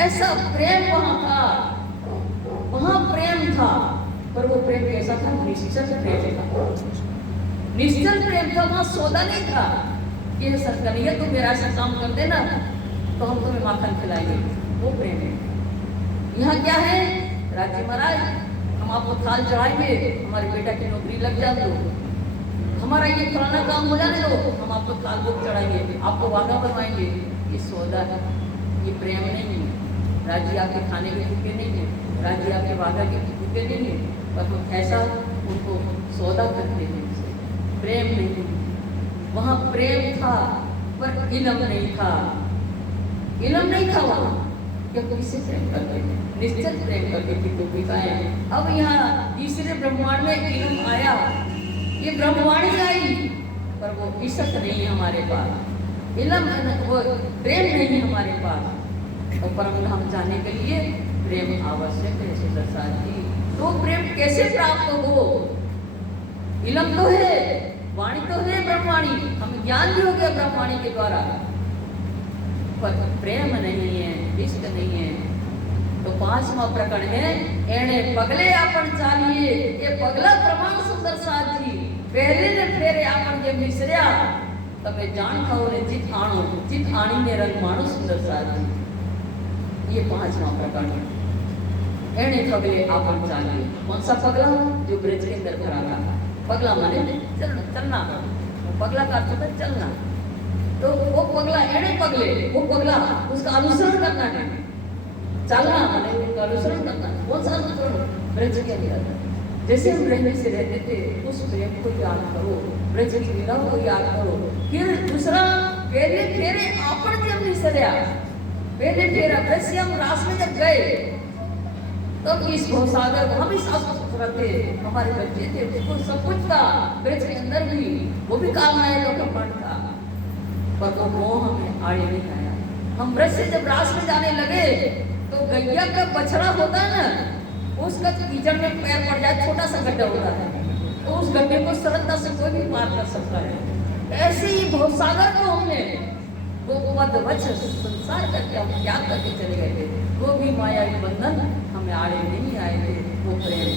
ऐसा प्रेम वहां था वहां प्रेम था पर वो प्रेम कैसा था निश्चल प्रेम था निश्चल प्रेम था वहां सौदा नहीं था कि सर कन्हैया तुम मेरा ऐसा काम कर देना तो हम तुम्हें माखन खिलाएंगे वो प्रेम है यहाँ क्या है राज्य महाराज हम आपको थाल चढ़ाएंगे हमारे बेटा की नौकरी लग जा दो हमारा ये फलाना काम हो जाने दो हम आपको थाल बुक चढ़ाएंगे आपको वादा बनवाएंगे ये सौदा है ये प्रेम नहीं है राज्य आपके खाने के भूखे नहीं है राज्य आपके वादा के भूखे नहीं है पर हम ऐसा उनको सौदा करते हैं प्रेम नहीं वहाँ प्रेम था पर इलम नहीं था इलम नहीं था वहाँ क्योंकि किससे प्रेम करते थे निश्चित प्रेम करते थे गोपिकाएं अब यहाँ तीसरे ब्रह्मांड में इलम आया ये ब्रह्मवाणी आई पर वो इशक नहीं है हमारे पास इलम वो प्रेम नहीं है हमारे पास और परम धाम जाने के लिए प्रेम आवश्यक है सुदर्शन जी तो प्रेम कैसे प्राप्त हो इलम तो है वाणी तो है ब्रह्मवाणी हमें ज्ञान भी हो गया ब्रह्मवाणी के द्वारा पर प्रेम नहीं है इष्ट नहीं है तो पांचवा प्रकरण है एणे पगले आपन चालिए ये पगला प्रमाण सुंदर साथ जी पहले ने फेरे आपन जे मिसर्या तमे जान खाओ ने चित आणी ने रंग मानो सुंदर साथ जी ये पांचवा प्रकरण है एणे पगले आपन चालिए कौन सा पगला जो ब्रज के अंदर खड़ा था पगला माने चलना पगला का अर्थ है चलना तो वो पगला एणे पगले वो पगला उसका अनुसरण करना है चलना माने उसका अनुसरण करना कौन सा अनुसरण ब्रज के अंदर जैसे हम रहने से रहते थे उस प्रेम को याद करो ब्रज की लीला को याद करो फिर दूसरा पहले फेरे आपन जब निसर्या पहले फेरा ब्रज से हम रास में जब गए तब इस भवसागर वहाँ भी साफ सुथरा थे हमारे बच्चे थे उसको सब कुछ था ब्रज के अंदर भी वो भी काम आया लोग ब्रह्मांड था पर वो मोह हमें आड़े नहीं आया हम ब्रज से जब रास में जाने लगे तो गैया का बछड़ा होता है ना उसका कीचड़ में पैर पड़ जाए छोटा सा गड्ढा होता है तो उस गड्ढे को सरलता से कोई भी पार कर सकता है ऐसे ही भवसागर को हमने वो पद वचन संसार करके हम त्याग करके चले गए थे, वो भी मायावी बंधन हमें आड़े नहीं आए थे। वो प्रेम,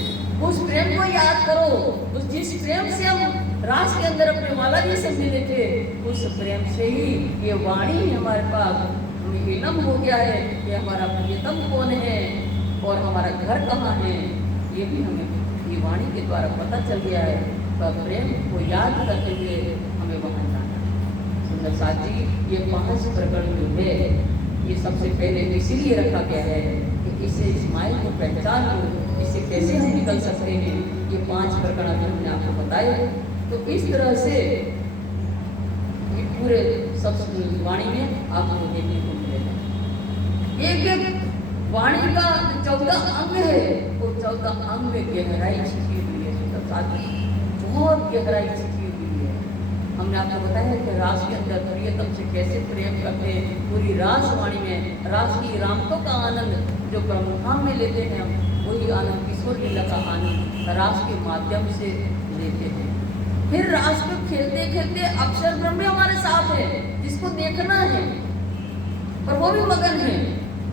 उस प्रेम को याद करो, उस जिस प्रेम से हम रास के अंदर अपने माला जी से मिले थे, उस प्रेम से ही ये वाणी हमारे पास हमें इलम हो गया है कि हमारा प्रियतम कौन है और हमारा घर कहाँ है, ये भी हमें ये वाणी के द्वारा पता चल गया है। तो प्रेम को याद करते हुए हमें वहाँ जाना। सुंदर साथ जी, ये 5 प्रकरण जो है ये सबसे पहले इसीलिए रखा गया है कि इससे इस माया को पहचान लो, इससे कैसे हम निकल सकते हैं। ये 5 प्रकरण अगर हमने आपको बताए तो इस तरह से ये पूरे सब वाणी में आपको देखने को मिलेगा। एक वाणी का 14 अंग है, वो 14 अंग में गहराई छिपी हुई है। बहुत गहराई छिपी हुई है। हमने आपको बताया कि रास के अंदर प्रियतम से कैसे प्रेम करते हैं। पूरी रास वाणी में रास की रामतों का आनंद जो ब्रह्मधाम में लेते हैं हम, वही आनंद किशोर लीला का आनंद रास के माध्यम से लेते हैं। फिर रास को खेलते खेलते अक्षर ब्रह्म हमारे साथ है, जिसको देखना है पर वो भी मगन है।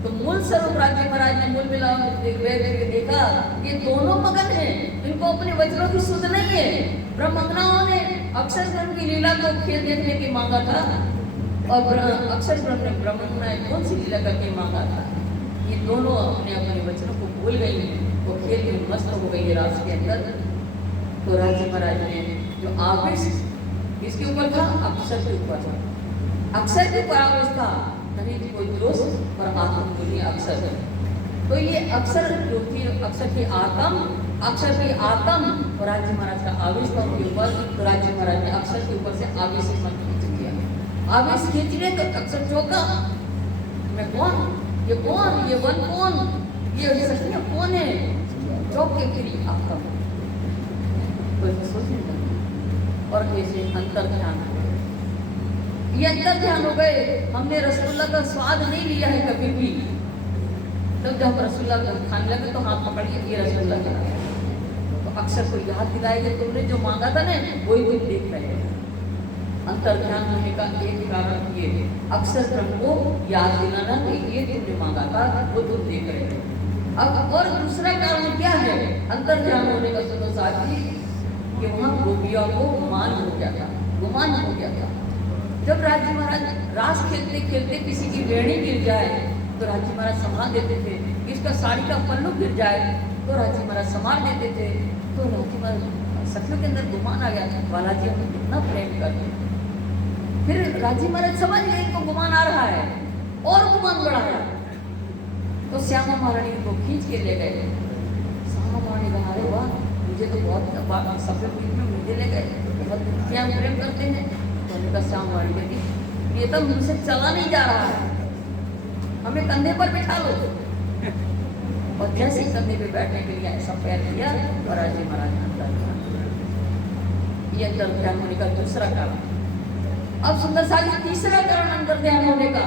तो मूल स्वरूप राज्य महाराज ने मूल मिला देखा ये दोनों मगन हैं, इनको अपने वचनों की सुध नहीं है। ब्रह्मज्ञाओं ने अक्षर ब्रह्म की लीला को खेल देखने की मांगा था और अक्षर ब्रह्म ने ब्रह्म ने कौन सी लीला करके मांगा था। ये दोनों अपने अपने वचनों को भूल गई हैं, वो खेल में मस्त हो गई है रास के अंदर। तो राज्य महाराज ने जो आवेश किसके ऊपर था, अक्षर के ऊपर था। अक्षर के ऊपर आवेश था, नहीं कोई दोष और आत्म बोली अक्षर है। तो ये अक्षर जो थी अक्षर की आत्म और राज्य महाराज का आवेश था उनके ऊपर। तो राज्य महाराज ने अक्षर के ऊपर से आवेश मन खींच दिया। आवेश खींचने तो अक्षर चौका, मैं कौन, ये कौन, ये वन कौन, ये सत्य कौन है, चौके फिर आत्म। तो सोचने लगे और कैसे अंतर ध्यान हो गए। ये अंतर ध्यान हो गए। हमने रसगुल्ला का स्वाद नहीं लिया है कभी भी, तो जब रसगुल्ला खाने लगे तो हाथ पकड़िए ये रसगुल्ला खिला, तो अक्षर को याद दिलाएगा तुमने जो मांगा था ना वही तुम देख रहे हो। अंतर ध्यान होने का एक कारण ये अक्षर ब्रह्म को याद दिलाना कि ये तुमने मांगा था वो तुम देख रहे हो। अब और दूसरा कारण क्या है अंतर ध्यान होने का, सुनो साथी, कि वहाँ गोपियों को गुमान हो गया था, गुमान हो गया था। जब राज्य महाराज रास खेलते खेलते किसी की वेणी गिर जाए तो राज्य महाराज संभाल देते थे, इसका साड़ी का पल्लू गिर जाए तो राज्य महाराज संभाल देते थे। तो राज्य महाराज सखियों के अंदर गुमान आ गया, बालाजी हमें कितना प्रेम करते। फिर राज्य महाराज समझ गए इनको गुमान आ रहा है और गुमान बढ़ाया, तो श्यामा महारानी को खींच के ले गए। श्यामा महारानी कहा अरे वाह, मुझे तो बहुत सफेद बीच में मुझे ले गए, बहुत श्याम प्रेम करते हैं। तो श्याम महारानी कहती ये तो मुझसे चला नहीं जा रहा है, हमें कंधे पर बिठा लो। और जैसे ही कंधे पे बैठने के लिए ऐसा पैर किया और राज्य महाराज अंतर ध्यान, ये अंतर ध्यान होने का दूसरा कारण। अब सुंदर साली तीसरा कारण अंतर ध्यान होने का,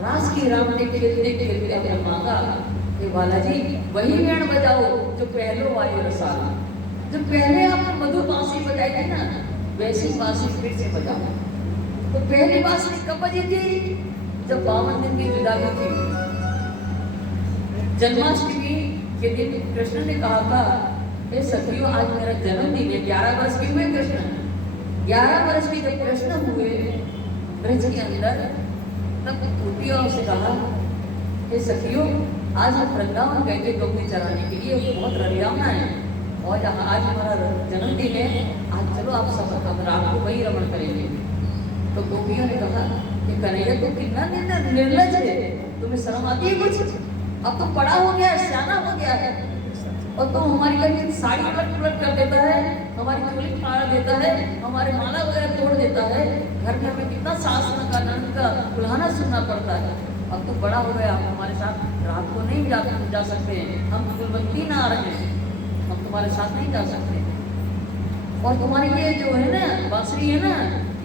रास की राम ने खेलते खेलते अपने मांगा कि बालाजी वही वेण बजाओ जो पहलो वायु रसाला, जो पहले आपने मधुर बांसुरी बजाई थी ना वैसी बांसुरी फिर से बजाओ। तो पहली बांसुरी कब बजी थी, जब 52 दिन की जुदाई थी। जन्माष्टमी के दिन कृष्ण ने कहा था हे सखियों आज मेरा जन्मदिन है। 11 वर्ष के हुए कृष्ण, 11 वर्ष के जब कृष्ण हुए ब्रज के अंदर, तब गोपियों से कहा हे सखियों आज हम वृंदावन गए थे डोंगी चराने के लिए, बहुत रलियाना है और आज हमारा जन्मदिन है, आज चलो आप सब रात को वही रमण करेंगे। तो गोपियों ने कहा कि कन्हैया तो कितना निर्लज है, तुम्हें शर्म आती है कुछ, अब तो बड़ा हो गया है, सियाना हो गया है और तो हमारी कभी साड़ी उलट कर देता है, हमारी चोली फाड़ देता है, हमारे माला वगैरह तोड़ देता है, घर में हमें कितना सास का ननद का बुलाना सुनना पड़ता है। अब तो बड़ा हो गया, हम हमारे साथ रात को नहीं जा सकते हैं, हम कुलवंती ना आ रहे हैं, हम तुम्हारे साथ नहीं जा सकते। और तुम्हारी ये जो है ना बांसुरी है ना,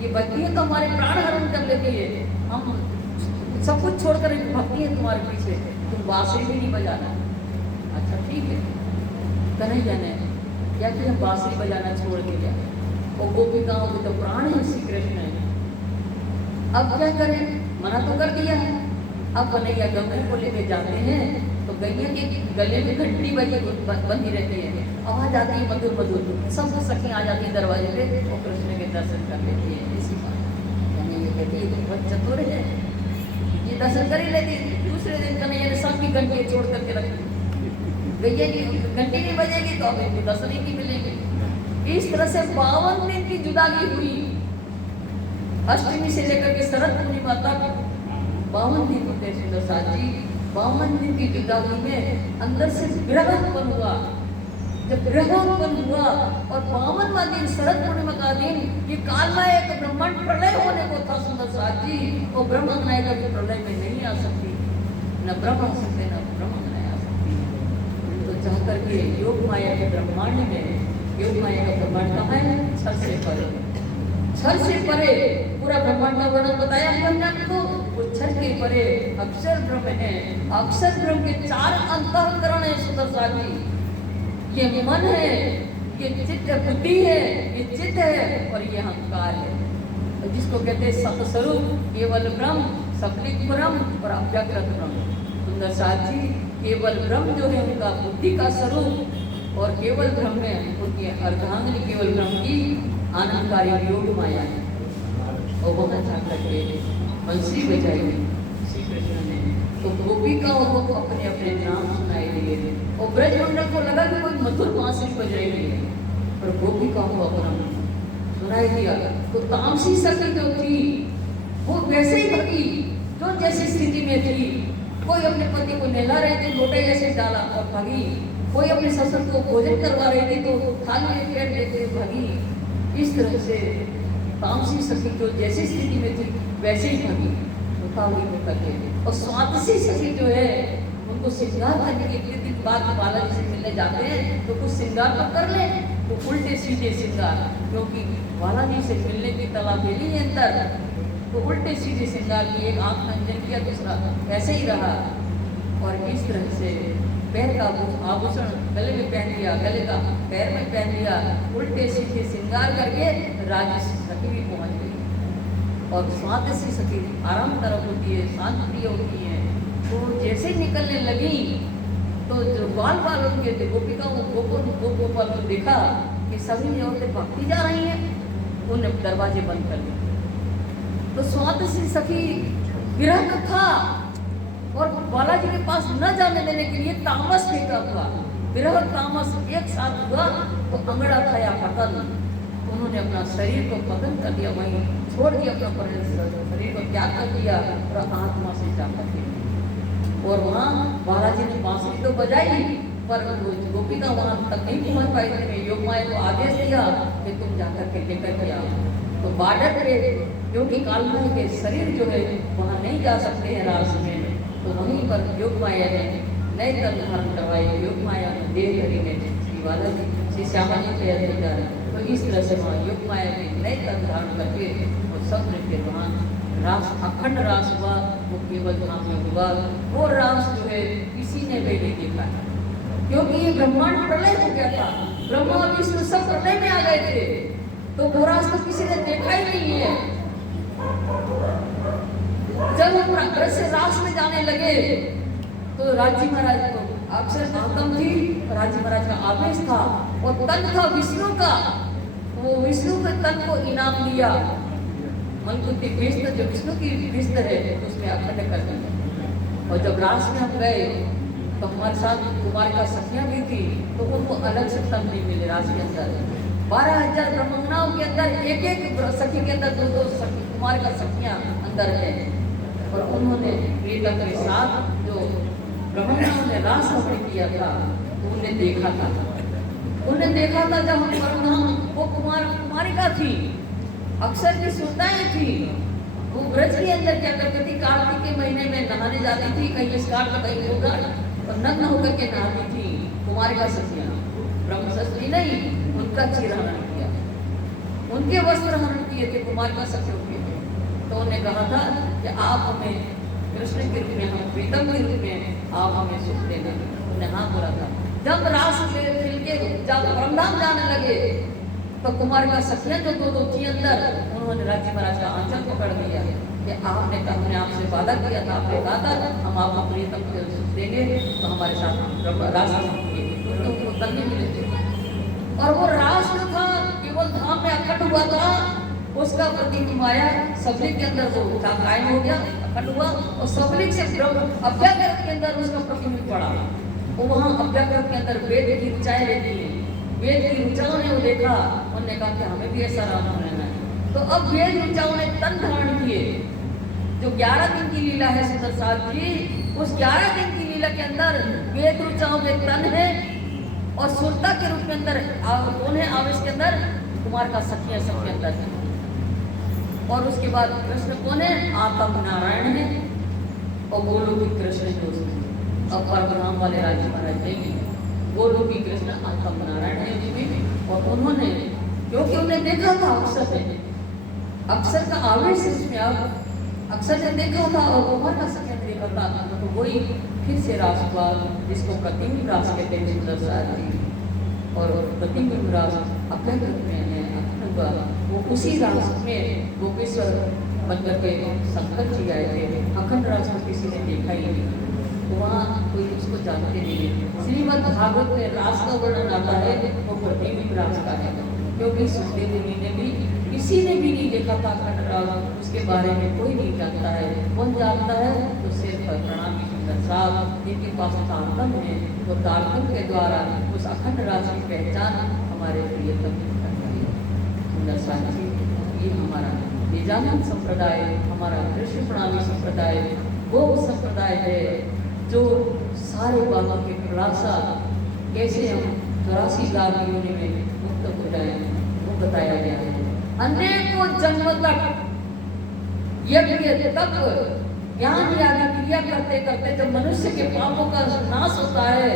ये बजती है तो हमारे प्राण हरण कर लेती है, हम सब कुछ छोड़कर भक्ति है तुम्हारे पीछे, तुम बांसुरी भी नहीं बजाना। अच्छा ठीक है, कन्हैया ने क्या कि हम बांसुरी बजाना छोड़ के जाए, और गोपिकाओं के तो प्राण है श्री कृष्ण है। अब क्या करें, मना तो कर दिया है। अब कन्हैया गंगा को लेके जाते हैं तो गैया के गले में घंटी बंधी रहती है, आवाज आती है मधुर मधुर, सब सखी आ जाती है दरवाजे पे और कृष्ण के दर्शन कर लेती है। इसी बात कन्हैया कहती है तो बहुत चतुर है, ये दर्शन कर ही लेती। दूसरे दिन कन्हैया ने सबकी घंटी छोड़ करके रख दी, गैया की घंटी नहीं बजेगी तो अब इनको दर्शन ही नहीं मिलेंगे। इस तरह से 52 दिन की जुदाई हुई, अष्टमी से लेकर के शरद पूर्णिमा तक 52 दिन होते सुंदर साथ जी। 52 दिन की जुदाई में अंदर से विरह उत्पन्न हुआ। जब विरह उत्पन्न हुआ और 52वां दिन शरद पूर्णिमा का दिन, ये कालनायक ब्रह्मांड प्रलय होने को था सुंदर साथ जी। और ब्रह्म नायक कभी प्रलय में नहीं आ सकती, न ब्रह्म आ सकते न ब्रह्म नायक आ सकती। तो चाह करके योग माया के ब्रह्मांड में, योग माया का ब्रह्मांड कहाँ है? छल से परे, छल से परे पूरा ब्रह्मांड का वर्णन बताया है हमने आपको। वो छल के परे अक्षर ब्रह्म है। अक्षर ब्रह्म के 4 अंतःकरण है सुंदर साथ जी। ये मन है, ये चित्त बुद्धि है, ये चित्त है और ये अहंकार है, जिसको कहते हैं सतस्वरूप, केवल ब्रह्म, सपलिक ब्रह्म और अव्यकृत ब्रह्म। सुंदर साथ जी केवल ब्रह्म जो है उनका बुद्धि का स्वरूप और केवल ब्रह्म में उनकी अर्धांगिनी केवल ब्रह्म की आनंदकारी योग माया है। और वहाँ जाकर के बंसी बजाई श्री कृष्ण ने, तो गोपिकाओं को अपने अपने नाम सुनाई दिए और ब्रजमंडल को लगा कि कोई मधुर बांसुरी बज रही है और गोपिकाओं को अपना सुनाई दिया। तो तामसी सखी जो थी वो वैसे ही भगी जो जैसी स्थिति में थी। कोई अपने पति को नहला रही थी, लोटे जैसे डाला और भगी। कोई अपने ससुर को भोजन करवा रही थी तो थाली में फेंक देते भगी। इस तरह से तामसी सखी जो जैसी स्थिति में थी वैसे ही भगी उतावली में करके। और स्वादसी सखी जो है उनको श्रृंगार करने के लिए दिन बाद बालाजी से मिलने जाते हैं तो कुछ श्रृंगार तो कर ले, तो उल्टे सीधे श्रृंगार, क्योंकि बालाजी से मिलने की तलाबेली है अंदर, तो उल्टे सीधे श्रृंगार की। एक आंख अंजन किया, दूसरा ऐसे ही रहा। और इस तरह से पैर का आभूषण गले में पहन लिया, गले का पैर में पहन लिया, उल्टे सीधे श्रृंगार करके राजसी सखी भी पहुंच गई। और स्वादसी सखी आराम तरफ होती है, शांत प्रिय होती है। तो जैसे निकलने लगी तो जो बाल बाल उनके थे गोपिकाओं गोपाल को देखा कि सभी औरतें भागती जा रही हैं, उन्हें दरवाजे बंद कर दिए। तो स्वादसी सखी विरह था और बालाजी के पास न जाने देने के लिए तामस फेंका हुआ। विरह तामस एक साथ हुआ तो अंगड़ा खाया पतन। उन्होंने अपना शरीर को पतन कर दिया, वहीं छोड़ दिया, अपना शरीर को त्याग कर दिया और आत्मा से जा कर दिया। और वहाँ बालाजी ने बांसुरी तो बजाई पर गोपिका वहाँ तक नहीं पहुँच पाई थी। योग माया को आदेश दिया कि तुम जाकर के लेकर के आओ। तो बॉर्डर पे क्योंकि कालमय के शरीर जो है वहाँ नहीं जा सकते हैं रास में, तो वहीं पर योग माया ने नए तन धारण करवाए। योग माया ने देह धरी ने श्री बालाजी श्री श्यामा जी के अधिकार। तो इस तरह से वहाँ योग माया ने नए तन धारण करके और सब नृत्य वहाँ रास अखंड रास हुआ। वो केवल धाम में हुआ। वो रास जो है किसी ने भी नहीं देखा, क्योंकि ये ब्रह्मांड प्रलय हो गया था। ब्रह्मा विष्णु सब प्रलय में आ गए थे, तो वो रास तो किसी ने देखा ही नहीं है। जब वो ब्रज से रास में जाने लगे तो राजी महाराज को अक्षर आगम थी, राजी महाराज का आवेश था और तन था विष्णु का। वो विष्णु के तन को इनाम दिया। मनकुंती बिस्तर जो विष्णु की बिस्तर है उसमें अखंड कर दिया। और जब रास में हम गए तो हमारे साथ कुमार का सखियां भी थी, तो उनको अलग से तन नहीं मिले। रास के अंदर 12,000 ब्रह्मणाओं के अंदर एक एक सखी के अंदर 2-2 सखी कुमार का सखियां अंदर है। और उन्होंने प्रीतम के साथ जो ब्रह्मणाओं ने रास हवन किया था तो उन्हें देखा था। उन्हें देखा था जब हम परमधाम वो कुमारिका थी, अक्सर की सुनताएं थी। वो ब्रज के अंदर क्या करती थी, कार्तिक के महीने में नहाने जाती थी, कहीं स्कार्ट तो कहीं होगा, और नग्न होकर के नहाती थी कुमारिका सखियां। ब्रह्मशस्त्री नहीं, उनका चीर हरण किया, उनके वस्त्र हरण किए थे कुमारिका सखियों के। तो उन्हें कहा था कि आप हमें कृष्ण के रूप में, हम प्रीतम के रूप में आप हमें सुख देना। उन्हें हाँ बोला था। जब रास मिल के जब परमधाम जाने लगे तो कुमार का सखियां जो 2-2 थी अंदर, उन्होंने राजी महाराज का आंचल पकड़ लिया कि हमने आपसे वादा किया था, आपने कहा था हम आपको प्रियतम के सुख देंगे तो हमारे साथ राष्ट्र तो उनको तन नहीं मिले थे। और वो राष्ट्र था केवल धाम में अखंड हुआ था, उसका प्रतिबिंब आया सबलिक के अंदर, वो कायम हो गया, अखंड हुआ और सबलिक से अभ्यागत के अंदर उसका प्रतिबिंब पड़ा। वो वहाँ अभ्यागत के अंदर वेद की ऊंचाई रहती है, वेद की ऊंचाइयों ने वो देखा, उन्होंने कहा कि हमें भी ऐसा राम रहना है। तो अब वेद ऊंचाइयों ने तन धारण किए। जो 11 दिन की लीला है सुंदर साथ जी, उस 11 दिन की लीला के अंदर वेद ऊंचाइयों के तन है और सुरता के रूप में अंदर कौन है आवेश के अंदर, कुमार का सखी है सबके अंदर। और उसके बाद कृष्ण कौन है, आत्म नारायण है और गोलोकी कृष्ण जो अब परम वाले राज्य में रहते हैं, गोलोकी कृष्ण आत्म नारायण है उसमें। और उन्होंने क्योंकि उन्हें देखा था अक्षर का आवेश उसमें, अब अक्षर ने देखा था और कुमार का सखी ने देखा था, तो वही फिर से रास हुआ जिसको प्रतिबिंब रास कहते हैं सुंदर साथ जी। और प्रतिबिंब रास अभ्यागत में है, वो उसी रास में गोपेश्वर बनकर के शंकर जी आए थे। अखंड रास को किसी ने देखा ही नहीं, तो वहाँ कोई उसको जानते नहीं है। श्रीमद् भागवत में रास का वर्णन आता है वो प्रतिबिंब रास का है, क्योंकि सुखदेव मुनि ने भी किसी ने भी नहीं देखा था अखंड रास, उसके बारे में कोई नहीं जानता है। कौन जानता है तो सिर्फ प्रणामी सुंदर साहब जिनके पास तारतम है, वो तारतम के द्वारा उस अखंड रास की पहचान हमारे प्रियतम सुंदर साथी। ये हमारा निजानंद संप्रदाय, हमारा कृष्ण प्रणामी संप्रदाय वो संप्रदाय है जो सारे बाबा के खुलासा कैसे हम 84 लाख योनि में मुक्त हो जाए वो बताया गया है। अनेकों जन्म तक यज्ञ तप ज्ञान आदि क्रिया करते करते जब मनुष्य के पापों का नाश होता है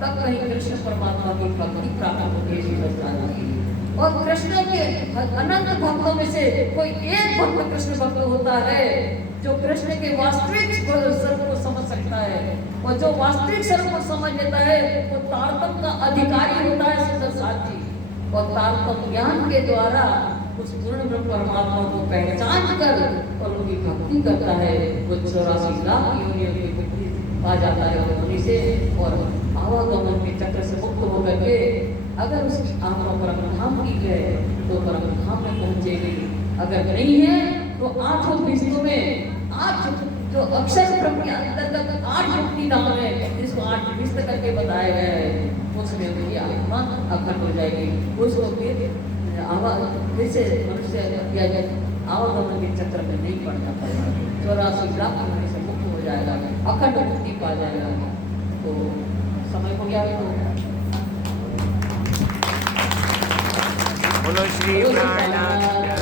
तब कहीं कृष्ण परमात्मा की भक्ति प्राप्त होती है। और कृष्ण के अनंत भक्तों में से कोई एक भक्त कृष्ण भक्त होता है जो कृष्ण के वास्तविक स्वरूप को समझ सकता है, और जो वास्तविक स्वरूप को समझ लेता है वो तारतम का अधिकारी होता है सुंदर साथ जी। और तारतम ज्ञान के द्वारा उस पूर्ण ब्रह्म परमात्मा को पहचान कर और उनकी भक्ति करता है, वो 84 लाख योनियों की मुक्ति पा जाता है उन्हीं से, और आवागमन के चक्र से मुक्त होकर के अगर उसकी आत्मा परम धाम की है तो परम धाम में पहुंचेगी, अगर नहीं है तो 8 विश्वों में 8 जो अक्षर ब्रह्म के अंतर्गत 8 मुक्ति धाम है जिसको 8 विश्व करके बताया गया है, उसमें उनकी आत्मा अखंड हो जाएगी। उसको फिर से मनुष्य किया जाए आवागमन के चक्र में नहीं पड़ना पड़ेगा, 84 लाख होने से मुक्त हो जाएगा, अखंड मुक्ति पा जाएगा। तो समय हो गया तो बोलो श्री प्राणनाथ